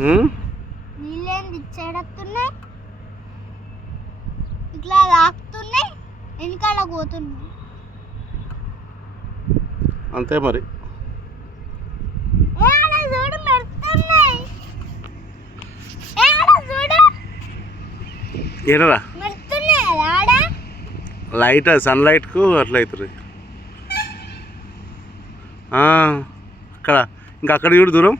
నీళ్ళేంది ఇచ్చేటట్టున్నాయి, ఇట్లా తాకుతున్నాయి, వెనకాల పోతున్నాయి. అంతే మరి. చూడు మెరుతున్నాయి, చూడు ఏడరా మెరుతున్నాయి ఆడ. లైట్ సన్ లైట్కు అట్లా అవుతుంది. అక్కడ ఇంకా అక్కడ చూడు దూరం.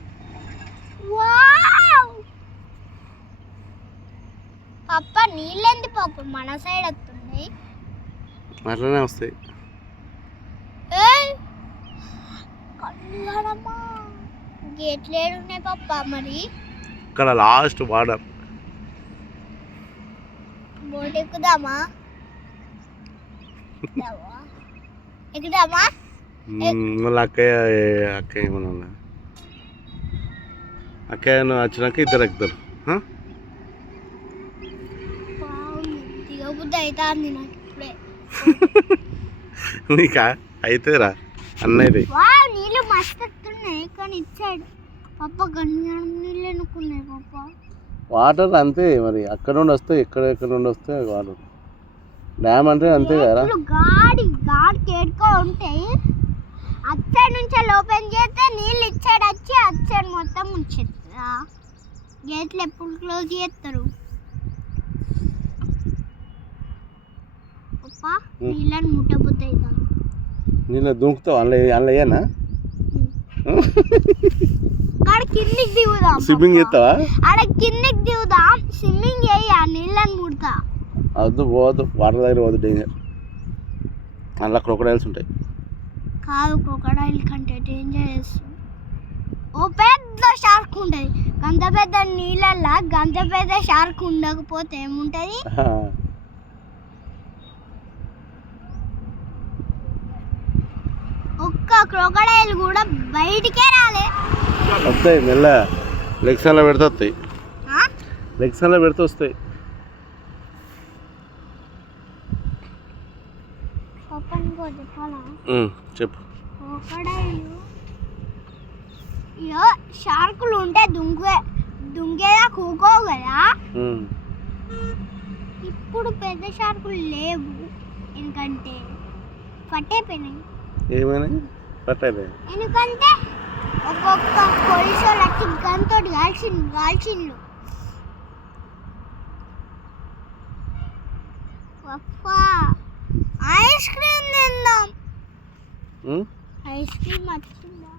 పప్ప నీళ్ళేంది పప్పు మన సైడ్ వస్తున్నాయి, అట్లనే వస్తాయి. గేట్లు ఏడున్నాయి పప్ప మరి? ఇక్కడ లాస్ట్ బార్డర్. బోట్ ఎక్కుదామా? ఎక్కుదామా? మళ్ళీ అక్కయ్య ఏమన్నా అక్కయ్య నువ్వు వచ్చినాక ఇద్దరు ఎక్కుతారు. దిగబుద్ధి అవుతుంది నాకు ఇప్పుడే. నీకా అయితేరా అన్నయ్యది. నీళ్ళు మస్తు వస్తున్నాయి కానీ ఇచ్చాడు పప్ప గండి నీళ్ళు ఎన్నుకున్నాయి పప్ప. వాటర్ అంతే మరి, అక్కడ నుండి వస్తాయి, ఎక్కడ నుండి వస్తాయి వాటర్. డ్యామ్ అంటే అంతే కదా. గాడి కేడుకో ఉంటాయి, అచ్చడి నుంచి ఓపెన్ చేస్తే నీళ్ళు ఇచ్చాడు వచ్చి అచ్చడి మొత్తం ఉంచేస్తా. గేట్లు ఎప్పుడు క్లోజ్ చేస్తారు పప్ప? నీళ్ళని ముట్టబుద్ధి అవుతుంది. నీళ్ళ దుంకుతావు అందులో అయ్యానా? ఆడ కిందికి దిగుదాం. స్విమ్మింగ్ చేస్తావా? ఆడ కిందికి దిగుదాం, స్విమ్మింగ్ చేయ నీళ్ళని ముడతా. వద్దు పోవద్దు, వాటర్ దగ్గర పోవద్దు, డేంజర్. అందులో క్రొకడైల్స్ ఉంటాయి. కాదు, క్రొకడైల్ కంటే డేంజరస్. ఓ పెద్ద షార్క్ ఉంటుంది, గంత పెద్ద నీళ్ళల్లో గంత పెద్ద షార్క్ ఉండకపోతే ఏముంటుంది? ఒక్క క్రొకడైల్ కూడా బయటికే రాలే. వస్తాయి మెల్ల, లెగ్స్లో పెడితే వస్తాయి, లెగ్స్లో పెడితే వస్తాయి. చెప్పు. క్రొకడైలు షార్కులు ఉంటే దుంగేదా కూకోవు కదా. ఇప్పుడు పెద్ద షార్కులు లేవు, ఎందుకంటే పట్టేపోయినాయి. ఏమైనాయి? పట్టేలే. ఎందుకంటే ఒక్కొక్క పోలీసు వాళ్ళు వచ్చి గంతో కాల్చిండ్రు. ఐస్ క్రీమ్ తిందాం. ఐస్ క్రీమ్ వచ్చిందా?